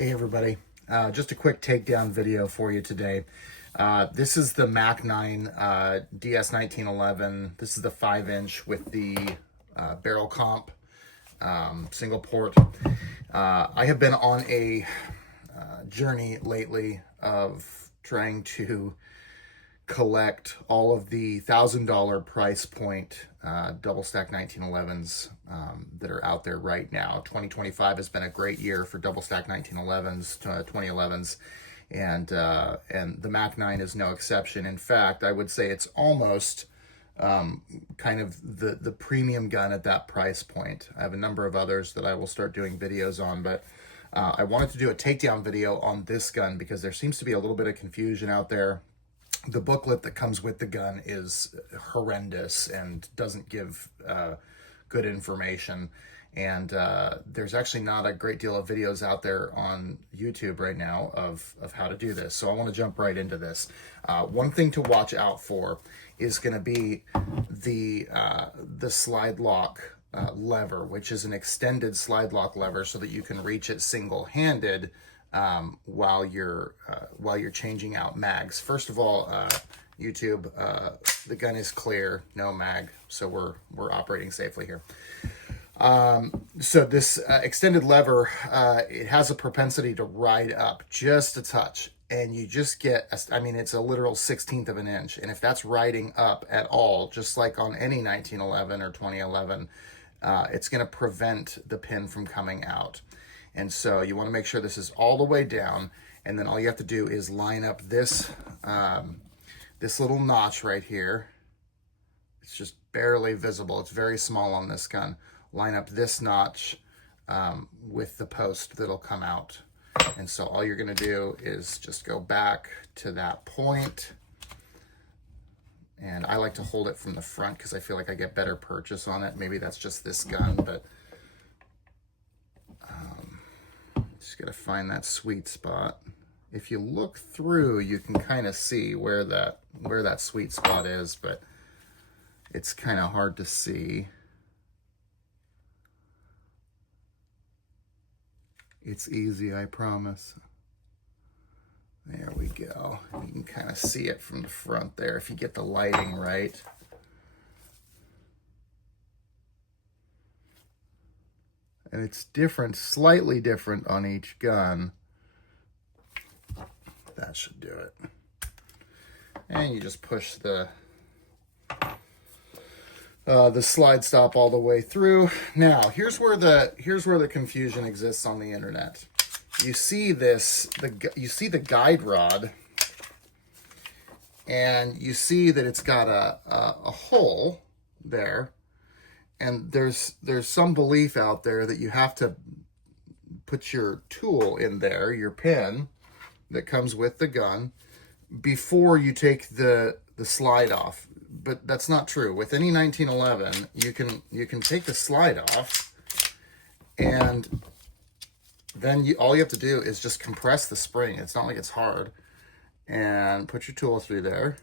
Hey everybody, just a quick takedown video for you today. This is the MAC 9 DS1911. This is the 5-inch with the barrel comp single port. I have been on a journey lately of trying to collect all of the $1,000 price point double stack 1911s that are out there right now. 2025 has been a great year for double stack 1911s, 2011s, and the MAC 9 is no exception. In fact, I would say it's almost kind of the premium gun at that price point. I have a number of others that I will start doing videos on, but I wanted to do a takedown video on this gun because there seems to be a little bit of confusion out there. The booklet that comes with the gun is horrendous and doesn't give good information. And there's actually not a great deal of videos out there on YouTube right now of how to do this. So I want to jump right into this. One thing to watch out for is going to be the slide lock lever, which is an extended slide lock lever so that you can reach it single-handed while you're changing out mags. First of all, YouTube, the gun is clear, no mag, so we're operating safely here. So this extended lever, it has a propensity to ride up just a touch, and you just get, I mean, it's a literal 1/16 of an inch, and if that's riding up at all, just like on any 1911 or 2011, it's going to prevent the pin from coming out. And so you want to make sure this is all the way down, and then all you have to do is line up this this little notch right here. It's just barely visible. It's very small on this gun. Line up this notch with the post that'll come out. And so all you're going to do is just go back to that point. And I like to hold it from the front because I feel like I get better purchase on it. Maybe that's just this gun, but just got to find that sweet spot. If you look through, you can kind of see where that sweet spot is, but it's kind of hard to see. It's easy, I promise. There we go. You can kind of see it from the front there if you get the lighting right. And it's different, slightly different on each gun. That should do it. And you just push the slide stop all the way through. Now, here's where the confusion exists on the internet. You see this, you see the guide rod, and you see that it's got a hole there. And there's some belief out there that you have to put your tool in there, your pin that comes with the gun, before you take the slide off. But that's not true. With any 1911, you can take the slide off, and then all you have to do is just compress the spring. It's not like it's hard. And put your tool through there,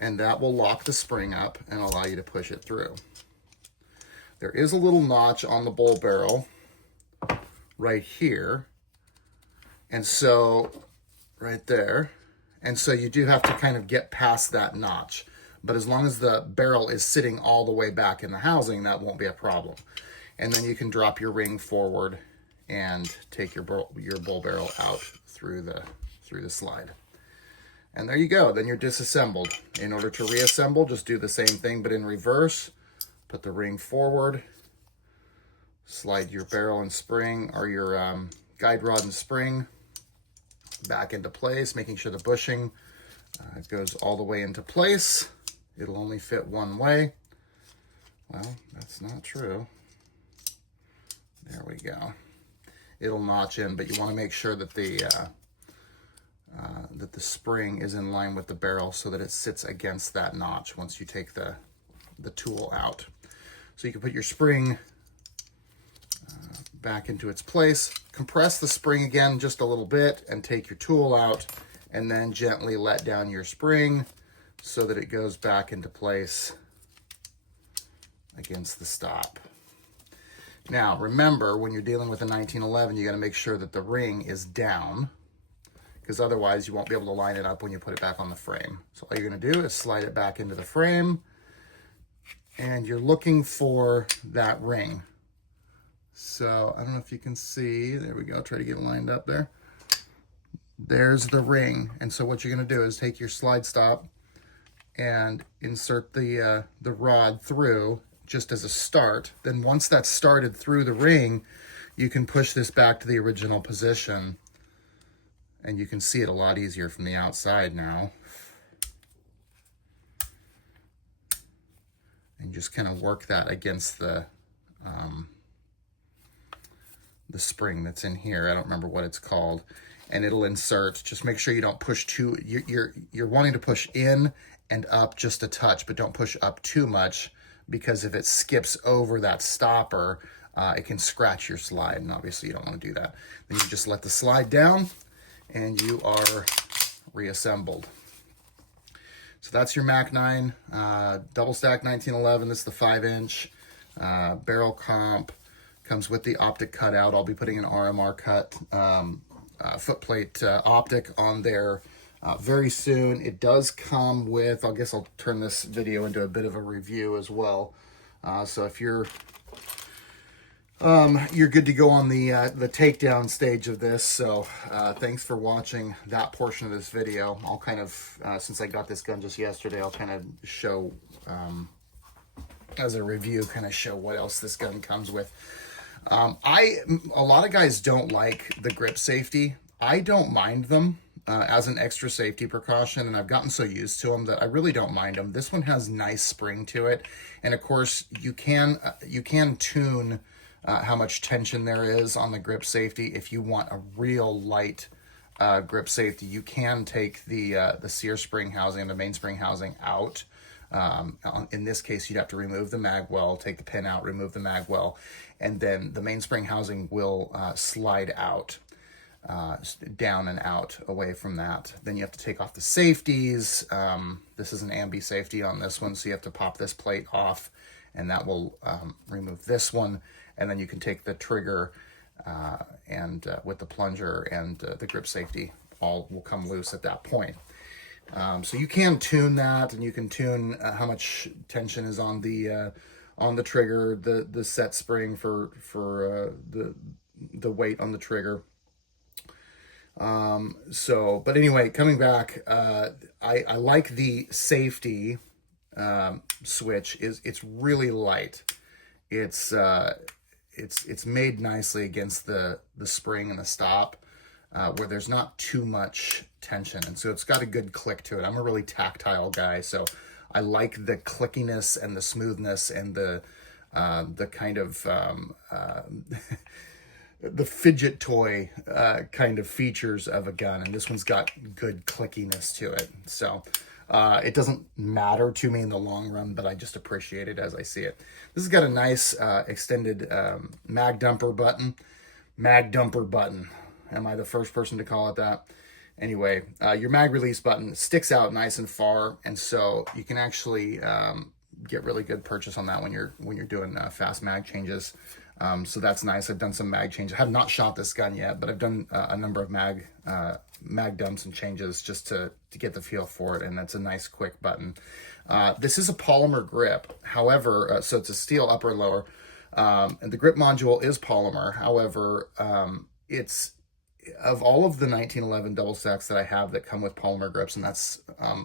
and that will lock the spring up and allow you to push it through. There is a little notch on the bull barrel right here. And so, right there. And so you do have to kind of get past that notch. But as long as the barrel is sitting all the way back in the housing, that won't be a problem. And then you can drop your ring forward and take your bull barrel out through the slide. And there you go. Then you're disassembled. In order to reassemble, just do the same thing, but in reverse. Put the ring forward, slide your barrel and spring, or your guide rod and spring back into place, making sure the bushing it goes all the way into place. It'll only fit one way. Well, that's not true. There we go. It'll notch in, but you want to make sure that the spring is in line with the barrel so that it sits against that notch once you take the tool out. So you can put your spring back into its place, compress the spring again just a little bit, and take your tool out, and then gently let down your spring so that it goes back into place against the stop. Now, remember, when you're dealing with a 1911, you got to make sure that the ring is down, because otherwise you won't be able to line it up when you put it back on the frame. So all you're going to do is slide it back into the frame, and you're looking for that ring. So I don't know if you can see. There we go. Try to get it lined up there. There's the ring. And so what you're going to do is take your slide stop and insert the rod through just as a start. Then once that's started through the ring, you can push this back to the original position, and you can see it a lot easier from the outside now. And just kind of work that against the spring that's in here. I don't remember what it's called. And it'll insert. Just make sure you don't push too, you're wanting to push in and up just a touch, but don't push up too much, because if it skips over that stopper, it can scratch your slide, and obviously you don't want to do that. Then you just let the slide down, and you are reassembled. So that's your MAC 9 double stack 1911. This is the 5-inch barrel comp. Comes with the Optic cutout. I'll be putting an RMR cut footplate Optic on there very soon. It does come with, I guess I'll turn this video into a bit of a review as well. So if you're good to go on the takedown stage of this. So thanks for watching that portion of this video. I'll kind of, since I got this gun just yesterday, I'll kind of show, as a review, kind of show what else this gun comes with. A lot of guys don't like the grip safety. I don't mind them as an extra safety precaution, and I've gotten so used to them that I really don't mind them. This one has nice spring to it, and of course you can tune how much tension there is on the grip safety. If you want a real light grip safety, you can take the sear spring housing, the mainspring housing out. In this case, you'd have to remove the mag well, take the pin out, remove the mag well, and then the mainspring housing will slide out, down and out away from that. Then you have to take off the safeties. This is an ambi safety on this one, so you have to pop this plate off, and that will remove this one. And then you can take the trigger and with the plunger and the grip safety, all will come loose at that point. So you can tune that, and you can tune how much tension is on the trigger, the set spring for the weight on the trigger. But anyway, coming back, I like the safety switch. It's really light. It's made nicely against the spring and the stop, where there's not too much tension, and so it's got a good click to it. I'm a really tactile guy, so I like the clickiness and the smoothness and the kind of the fidget toy kind of features of a gun, and this one's got good clickiness to it. So it doesn't matter to me in the long run, but I just appreciate it as I see it. This has got a nice extended mag dumper button. Mag dumper button. Am I the first person to call it that? Anyway, your mag release button sticks out nice and far, and so you can actually get really good purchase on that when you're doing fast mag changes. So that's nice. I've done some mag changes. I have not shot this gun yet, but I've done a number of mag dumps and changes just to get the feel for it, and that's a nice quick button. This is a polymer grip. However, so it's a steel upper and lower, and the grip module is polymer. However, it's of all of the 1911 double stacks that I have that come with polymer grips, and that's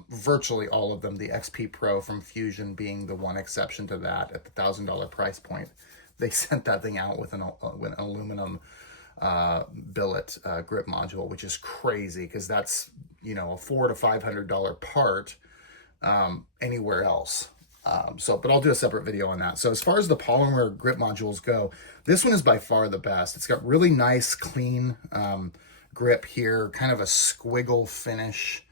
virtually all of them, the XP Pro from Fusion being the one exception to that at the $1,000 price point. They sent that thing out with an aluminum billet grip module, which is crazy because that's, a $400 to $500 part anywhere else. But I'll do a separate video on that. So as far as the polymer grip modules go, this one is by far the best. It's got really nice, clean grip here, kind of a squiggle finish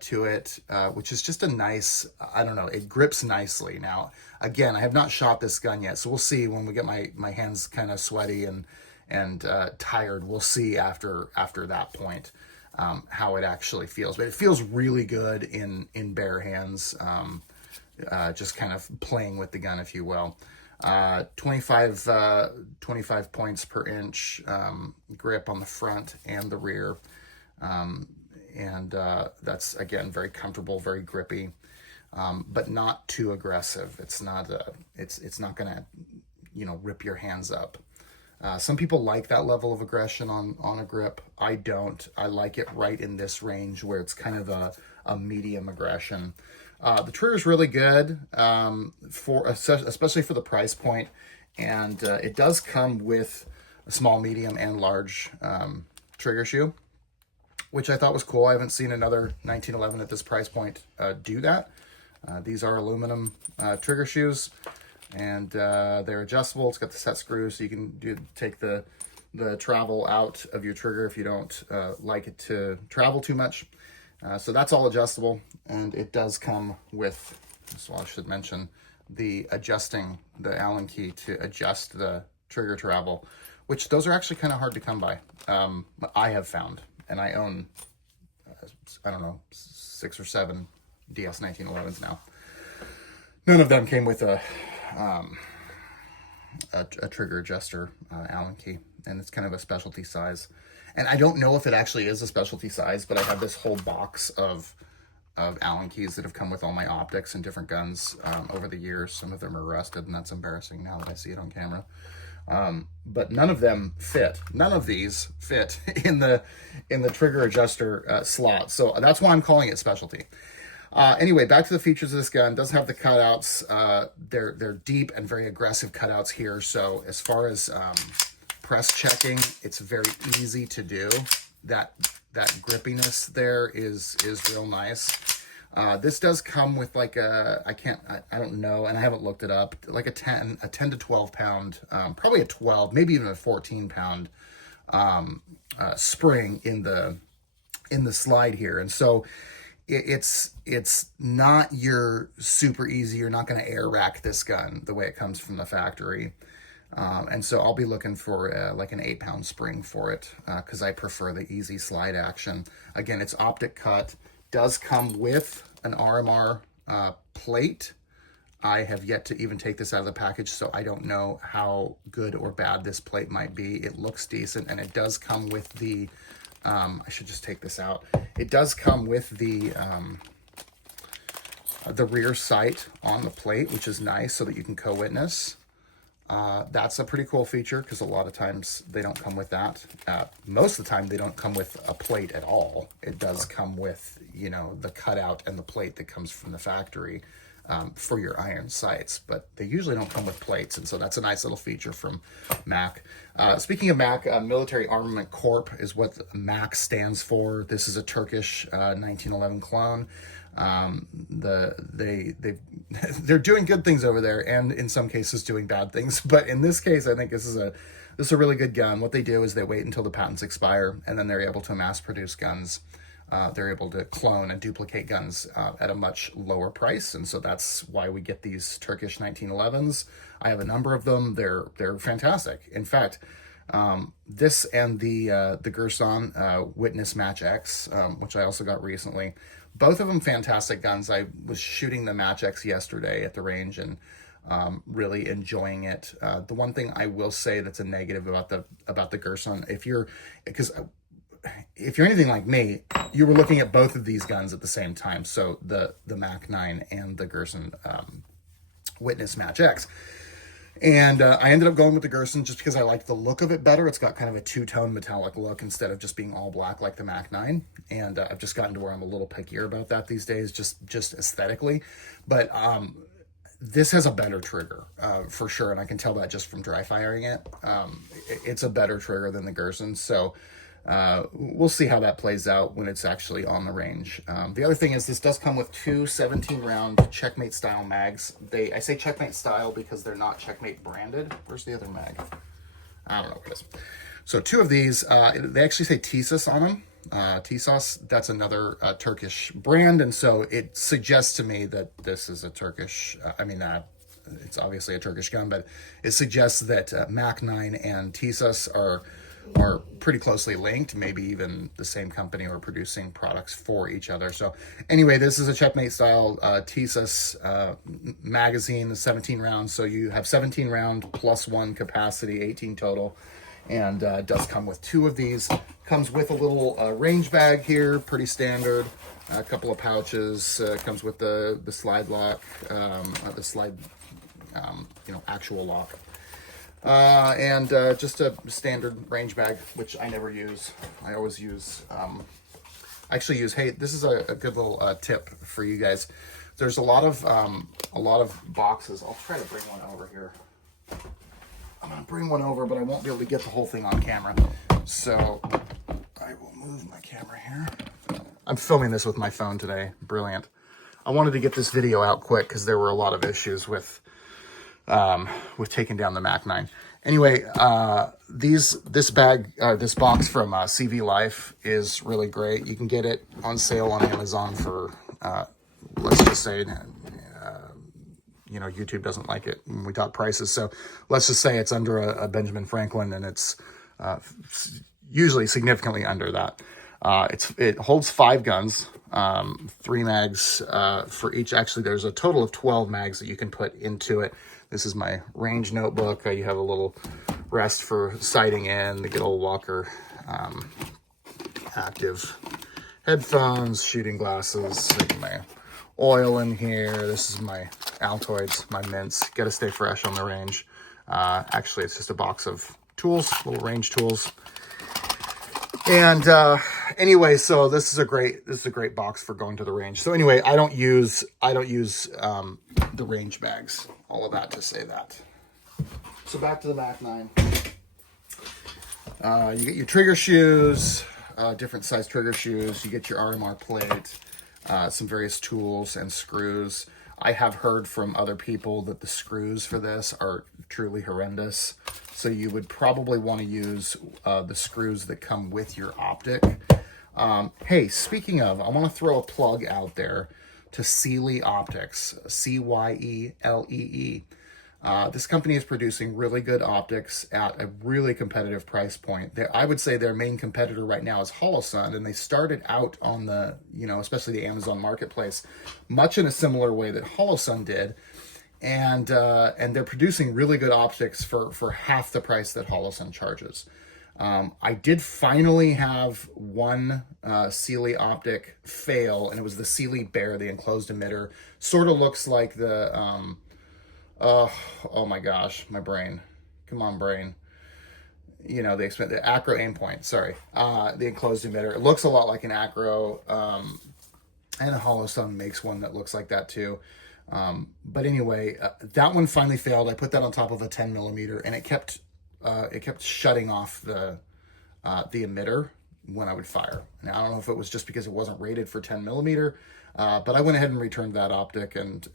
to it, which is just a nice, I don't know, it grips nicely. Now, again, I have not shot this gun yet, so we'll see when we get my hands kind of sweaty and tired. We'll see after that point how it actually feels. But it feels really good in bare hands, just kind of playing with the gun, if you will. 25 points per inch grip on the front and the rear. That's, again, very comfortable, very grippy, but not too aggressive. It's not gonna, rip your hands up. Some people like that level of aggression on a grip. I don't. I like it right in this range where it's kind of a medium aggression. The trigger is really good, especially for the price point, and it does come with a small, medium, and large trigger shoe, which I thought was cool. I haven't seen another 1911 at this price point do that. These are aluminum trigger shoes, and they're adjustable. It's got the set screw, so you can take the travel out of your trigger if you don't like it to travel too much. So that's all adjustable, and it does come with, so I should mention, the Allen key to adjust the trigger travel, which those are actually kind of hard to come by. I have found, and I own, I don't know, 6 or 7 DS1911s now. None of them came with a trigger adjuster Allen key, and it's kind of a specialty size. And I don't know if it actually is a specialty size, but I have this whole box of Allen keys that have come with all my optics and different guns over the years. Some of them are rusted, and that's embarrassing now that I see it on camera. But none of them fit. None of these fit in the trigger adjuster slot. So that's why I'm calling it specialty. Anyway, back to the features of this gun. It does have the cutouts. They're deep and very aggressive cutouts here. So as far as press checking, it's very easy to do. That grippiness there is real nice. This does come with like I don't know, and I haven't looked it up, like a 10 to 12 pound, probably a 12, maybe even a 14 pound spring in the slide here. And so it's not your super easy. You're not going to air rack this gun the way it comes from the factory. And so I'll be looking for like an 8-pound spring for it because I prefer the easy slide action. Again, it's optic cut. Does come with an RMR plate. I have yet to even take this out of the package, so I don't know how good or bad this plate might be. It looks decent, and it does come with the, I should just take this out. It does come with the rear sight on the plate, which is nice so that you can co-witness. That's a pretty cool feature because a lot of times they don't come with that. Most of the time they don't come with a plate at all. It does come with, the cutout and the plate that comes from the factory for your iron sights, but they usually don't come with plates, and so that's a nice little feature from MAC. Speaking of MAC, Military Armament Corp is what MAC stands for. This is a Turkish 1911 clone. They're doing good things over there, and in some cases doing bad things. But in this case, I think this is a really good gun. What they do is they wait until the patents expire, and then they're able to mass produce guns. They're able to clone and duplicate guns at a much lower price, and so that's why we get these Turkish 1911s. I have a number of them. They're fantastic. In fact, this and the Gerson Witness Match X, which I also got recently. Both of them fantastic guns. I was shooting the Match X yesterday at the range and really enjoying it. The one thing I will say that's a negative about the Gerson, if you're anything like me, you were looking at both of these guns at the same time. So the Mac 9 and the Gerson Witness Match X. And I ended up going with the Gerson just because I like the look of it better. It's got kind of a two-tone metallic look instead of just being all black like the Mac 9. And I've just gotten to where I'm a little pickier about that these days, just aesthetically. But this has a better trigger for sure, and I can tell that just from dry firing it. It's a better trigger than the Gerson, so we'll see how that plays out when it's actually on the range. The other thing is this does come with 2 17-round Checkmate style mags. I say Checkmate style because they're not Checkmate branded. Where's the other mag? I don't know what it is. So 2 of these, they actually say Tisos on them. Tisos, that's another Turkish brand, and so it suggests to me that this is a Turkish, it's obviously a Turkish gun, but it suggests that Mac 9 and Tisos are are pretty closely linked, maybe even the same company or producing products for each other. So anyway, this is a Checkmate style TSUS magazine, the 17 rounds. So you have 17 round plus 1 capacity, 18 total. And it does come with 2 of these. Comes with a little range bag here, pretty standard. A couple of pouches. Comes with the slide lock, the slide, actual lock. And just a standard range bag, which I never use. I always use, hey, this is a good little tip for you guys. There's a lot of boxes. I'll try to bring one over here. I'm gonna bring one over, but I won't be able to get the whole thing on camera. So I will move my camera here. I'm filming this with my phone today. Brilliant. I wanted to get this video out quick because there were a lot of issues with taking down the Mac 9. Anyway, this box from CV Life is really great. You can get it on sale on Amazon for, let's just say, YouTube doesn't like it when we talk prices. So let's just say it's under a Benjamin Franklin, and it's usually significantly under that. It holds 5 guns, 3 mags for each. Actually, there's a total of 12 mags that you can put into it. This is my range notebook. You have a little rest for sighting in, the good old Walker active headphones, shooting glasses, my oil in here. This is my Altoids, my mints. Got to stay fresh on the range. Actually, it's just a box of tools, little range tools. And anyway, so this is a great box for going to the range. So anyway, I don't use the range bags. All of that to say that. So back to the Mac 9. You get your trigger shoes, different size trigger shoes. You get your RMR plate, some various tools and screws. I have heard from other people that the screws for this are truly horrendous. So you would probably want to use the screws that come with your Optic. Hey, speaking of, I want to throw a plug out there to Cyelee Optics, Cyelee. This company is producing really good optics at a really competitive price point. I would say their main competitor right now is Holosun, and they started out on the, especially the Amazon marketplace, much in a similar way that Holosun did. And they're producing really good optics for half the price that Holosun charges. I did finally have one Cyelee optic fail, and it was the Cyelee Bear, the enclosed emitter. Sort of looks like the, oh my gosh, my brain. Come on, brain. The Acro aim point, sorry. The enclosed emitter. It looks a lot like an Acro, and Holosun makes one that looks like that too. But anyway, that one finally failed. I put that on top of a 10mm, and it kept shutting off the emitter when I would fire. Now, I don't know if it was just because it wasn't rated for 10mm, but I went ahead and returned that optic and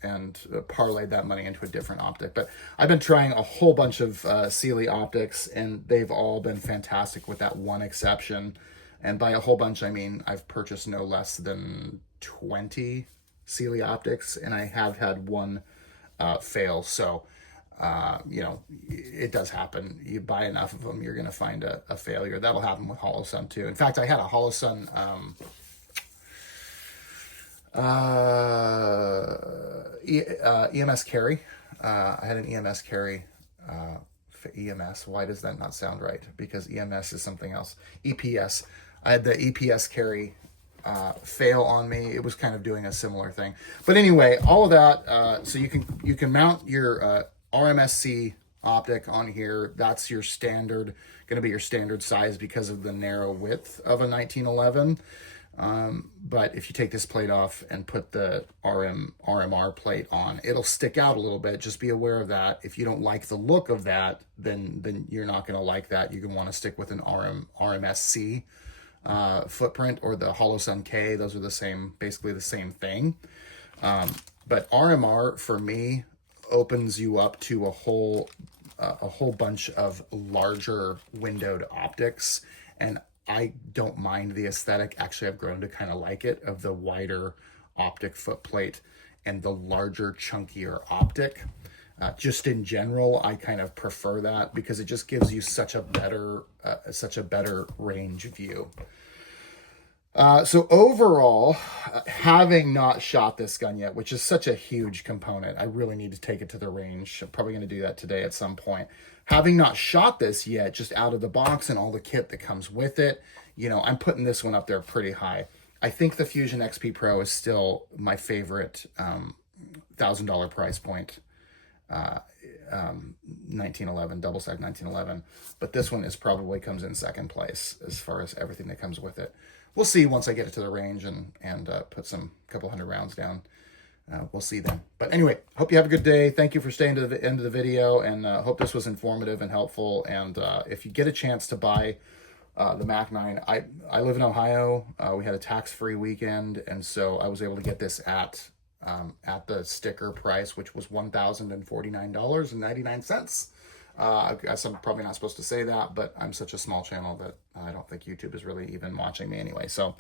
parlayed that money into a different optic. But I've been trying a whole bunch of Cyelee optics, and they've all been fantastic with that one exception. And by a whole bunch, I mean I've purchased no less than 20 Cyelee optics, and I have had one fail. So it does happen. You buy enough of them, you're going to find a failure. That'll happen with Holosun too. In fact, I had a Holosun EMS carry. I had an EMS carry. EMS, why does that not sound right? Because EMS is something else. EPS. I had the EPS carry fail on me. It was kind of doing a similar thing. But anyway, all of that, so you can mount your RMSC optic on here. That's your standard, going to be your standard size because of the narrow width of a 1911. But if you take this plate off and put the RMR plate on, it'll stick out a little bit. Just be aware of that. If you don't like the look of that, then you're not going to like that. You're going to want to stick with an RMSC footprint or the Holosun K. Those are basically the same thing. But RMR for me opens you up to a whole bunch of larger windowed optics, and I don't mind the aesthetic. Actually, I've grown to kind of like it, of the wider optic footplate and the larger, chunkier optic. Just in general, I kind of prefer that because it just gives you such a better range view. So overall, having not shot this gun yet, which is such a huge component, I really need to take it to the range. I'm probably going to do that today at some point. Having not shot this yet, just out of the box and all the kit that comes with it, you know, I'm putting this one up there pretty high. I think the Fusion XP Pro is still my favorite $1,000 price point 1911, double stack 1911. But this one probably comes in second place as far as everything that comes with it. We'll see once I get it to the range and put some couple hundred rounds down. We'll see then. But anyway, hope you have a good day. Thank you for staying to the end of the video, and hope this was informative and helpful. And if you get a chance to buy the MAC 9, I live in Ohio. We had a tax-free weekend, and so I was able to get this at the sticker price, which was $1,049.99. I guess I'm probably not supposed to say that, but I'm such a small channel that I don't think YouTube is really even watching me anyway. So,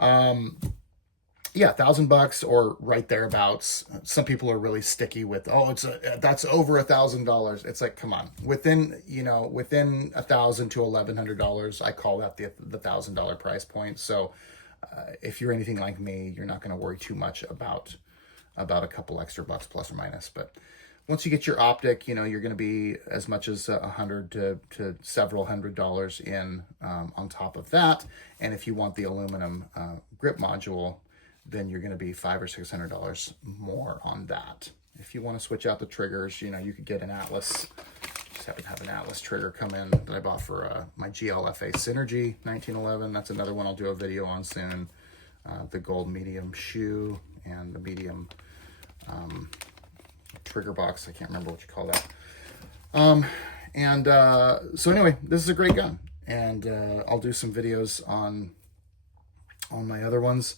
yeah, $1,000 or right thereabouts. Some people are really sticky with, oh, that's over $1,000. It's like, come on, within $1,000 to $1,100, I call that the $1,000 price point. So, if you're anything like me, you're not going to worry too much about a couple extra bucks plus or minus. But once you get your Optic, you know, you're going to be as much as $100 to several $100s in on top of that. And if you want the aluminum grip module, then you're going to be $500 or $600 more on that. If you want to switch out the triggers, you know, you could get an Atlas. Just happen to have an Atlas trigger come in that I bought for my GLFA Synergy 1911. That's another one I'll do a video on soon. The gold medium shoe and the medium trigger box. I can't remember what you call that. So anyway, this is a great gun, and I'll do some videos on my other ones,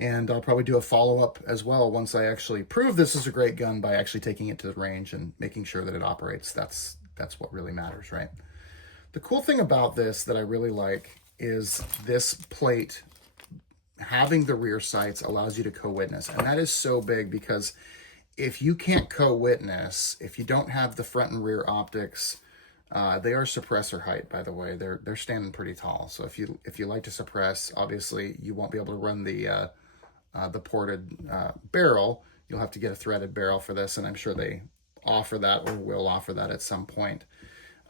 and I'll probably do a follow-up as well once I actually prove this is a great gun by actually taking it to the range and making sure that it operates. That's what really matters, right? The cool thing about this that I really like is this plate having the rear sights allows you to co-witness, and that is so big because if you can't co-witness, if you don't have the front and rear optics, they are suppressor height, by the way. They're standing pretty tall. So if you like to suppress, obviously you won't be able to run the ported barrel. You'll have to get a threaded barrel for this, and I'm sure they offer that or will offer that at some point.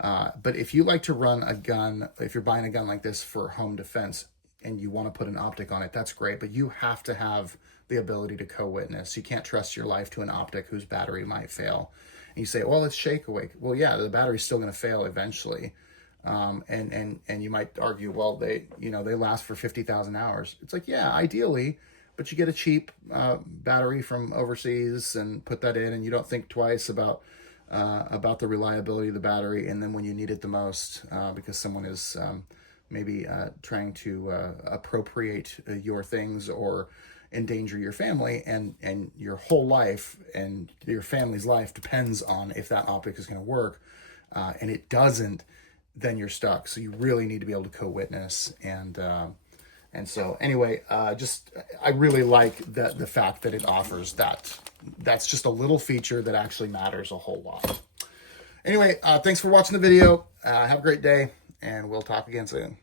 But if you like to run a gun, if you're buying a gun like this for home defense and you want to put an optic on it, that's great. But you have to have the ability to co-witness. You can't trust your life to an optic whose battery might fail. And you say, well, it's shake awake. Well, yeah, the battery's still going to fail eventually. And you might argue, well, they last for 50,000 hours. It's like, yeah, ideally, but you get a cheap battery from overseas and put that in, and you don't think twice about the reliability of the battery. And then when you need it the most, because someone is maybe trying to appropriate your things or endanger your family, and your whole life and your family's life depends on if that optic is going to work, and it doesn't, then you're stuck. So you really need to be able to co-witness. And so anyway, I really like the fact that it offers that. That's just a little feature that actually matters a whole lot. Anyway, thanks for watching the video. Have a great day, and we'll talk again soon.